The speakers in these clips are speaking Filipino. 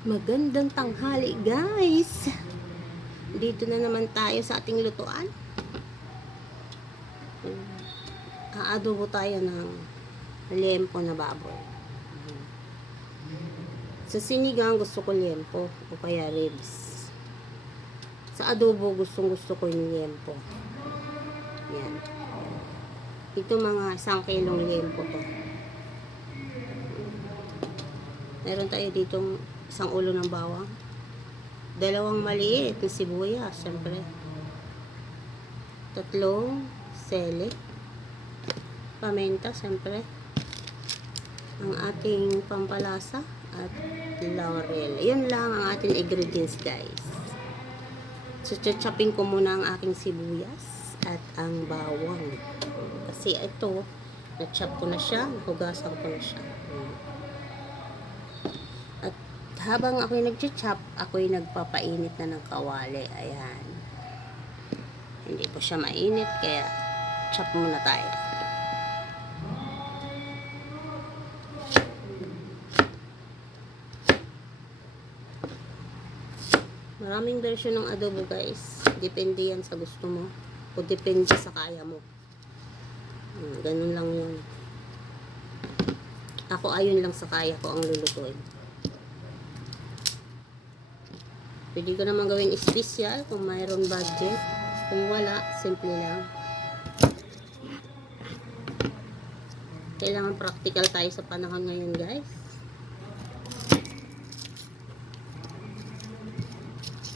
Magandang tanghali guys. Dito na naman tayo sa ating lutuan. Aadobo tayo ng liempo na baboy. Sa sinigang gusto ko liempo o kaya ribs. Sa adobo gustong gusto ko yung liempo. Yan. Ito mga 1 kilong liempo to. Meron tayo ditong 1 ulo ng bawang. 2 maliit na sibuyas, syempre. 3 sele. Paminta, syempre. Ang ating pampalasa at laurel. Yun lang ang ating ingredients, guys. So, chopping ko muna ang aking sibuyas at ang bawang. Kasi ito, na-chop ko na siya, hugasan ko na siya. At habang ako'y nag-chop, ako'y nagpapainit na ng kawali. Ayan. Hindi po siya mainit, kaya chop muna tayo. Maraming version ng adobo, guys. Depende yan sa gusto mo. O depende sa kaya mo. Ganun lang yun. Ako ayun lang sa kaya ko ang lulutuin. Pwede ko naman gawin special kung mayroon budget. Kung wala, simple lang. Kailangan practical tayo sa panahon ngayon, guys.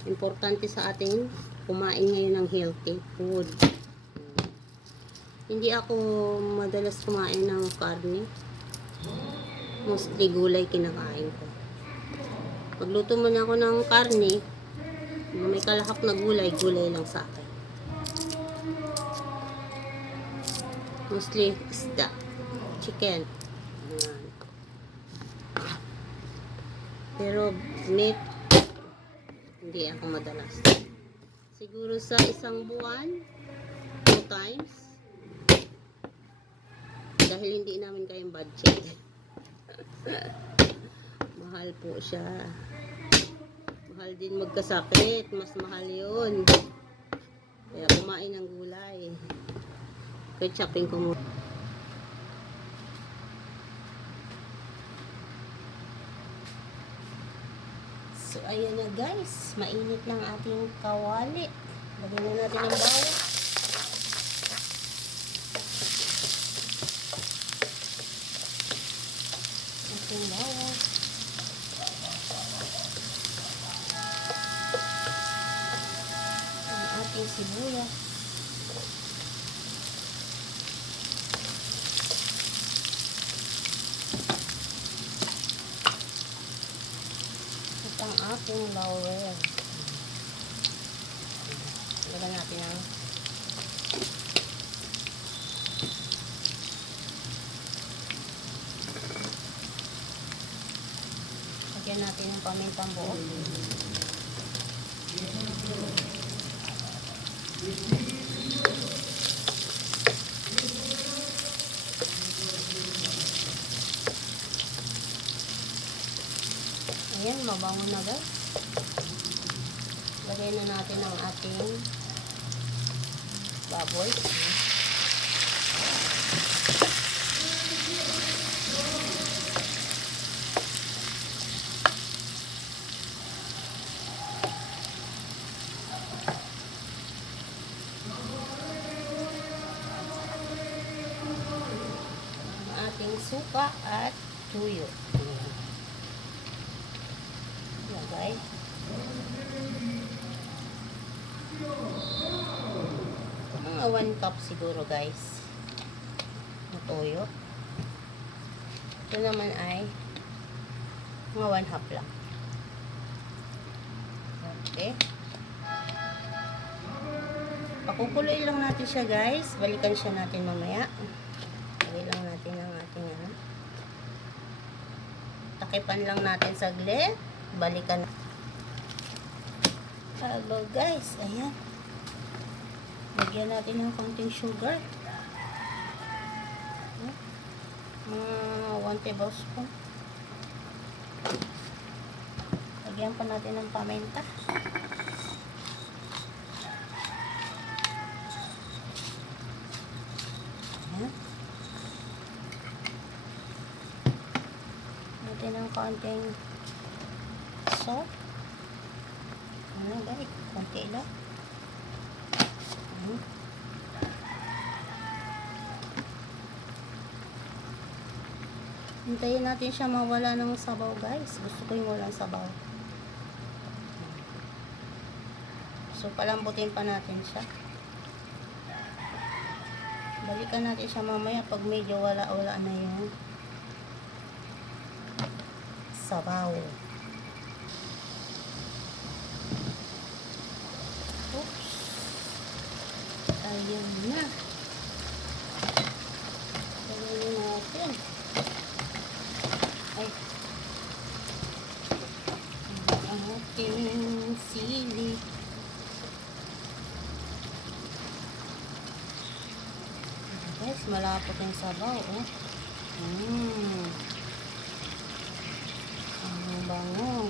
Importante sa atin kumain ngayon ng healthy food. Hindi ako madalas kumain ng karne. Mostly gulay kinakain ko. Pagluto mo na ako ng karne, may kalahap na gulay, gulay lang sa akin. Mostly isda, chicken. Pero meat, hindi ako madalas. Siguro sa isang buwan, 2 times. Dahil hindi namin kayang budget. Mahal po siya. Mahal din magkasakit. Mas mahal yun. Kaya kumain ng gulay. Kaya chopping ko muna. So, ayan na guys. Mainit lang ating kawali. Lagyan na natin ang bawang. Ating bawang. Ang ating sibuyas. At ang ating laurel. Lagyan natin ang lagyan natin ang pamintang buo. Ayan, mabango na guys. Lagyan na natin ang ating baboy. Ang ating suka at tuyo. Lagay. Mga 1 cup siguro guys na toyo. Ito naman ay mga 1/2 lang. Okay. Pakukuloy lang natin siya guys. Balikan siya natin mamaya. Lagay lang natin ang ating takipan lang natin saglit. Balikan. Hello guys. Ayan. Lagyan natin ng konting sugar. Mga 1 tablespoon. Lagyan pa natin ng paminta. Ayan. Natin ng konting salt. Ano guys, konti lang. Ayan. Hintayin natin siya mawala ng sabaw guys. Gusto ko yung walang sabaw. So palambutin pa natin siya. Balikan natin siya mamaya pag medyo wala-wala na yung sabaw. Oops. Ayun na. Gawin natin. Ay. Ang ating sili. Guys, malapot yung sabaw, oh. Ang bango.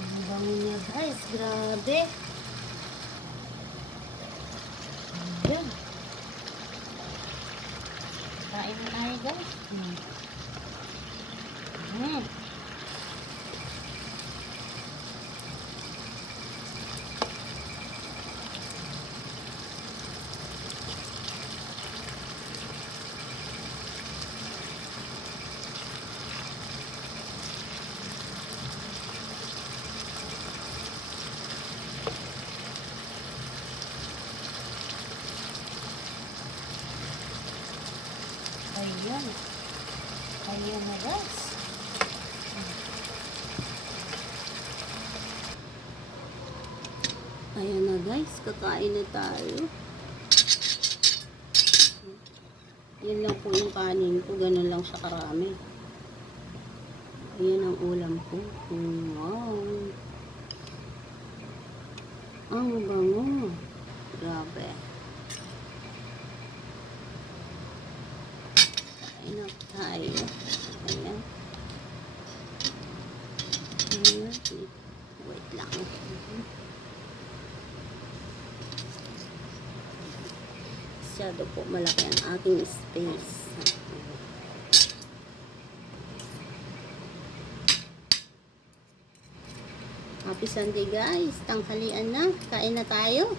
Ang bango niya guys, grabe. Ayan. Kain na tayo guys. Ayan. Ayan na guys. Ayan na guys. Kakain na tayo. Yan lang po yung kanin ko. Ganun lang siya karami. Ayan ang ulam ko. Wow. Ang bango. Grabe. Kain na tayo. Ayan. Ayan. Wait lang. Masyado po malaki ang ating space. Happy Sunday guys. Tanghalian na. Kain na tayo.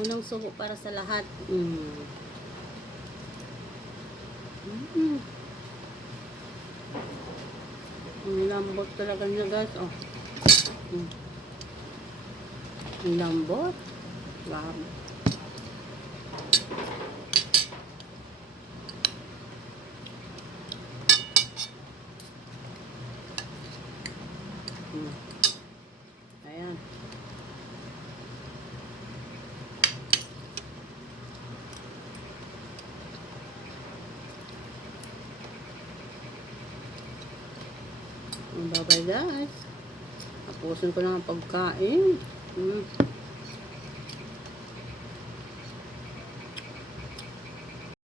Unang suho para sa lahat. Ang lambot talaga niya guys. Oh. Ang lambot. Wow. Ayan. Bye-bye guys. Tapusin ko na ang pagkain.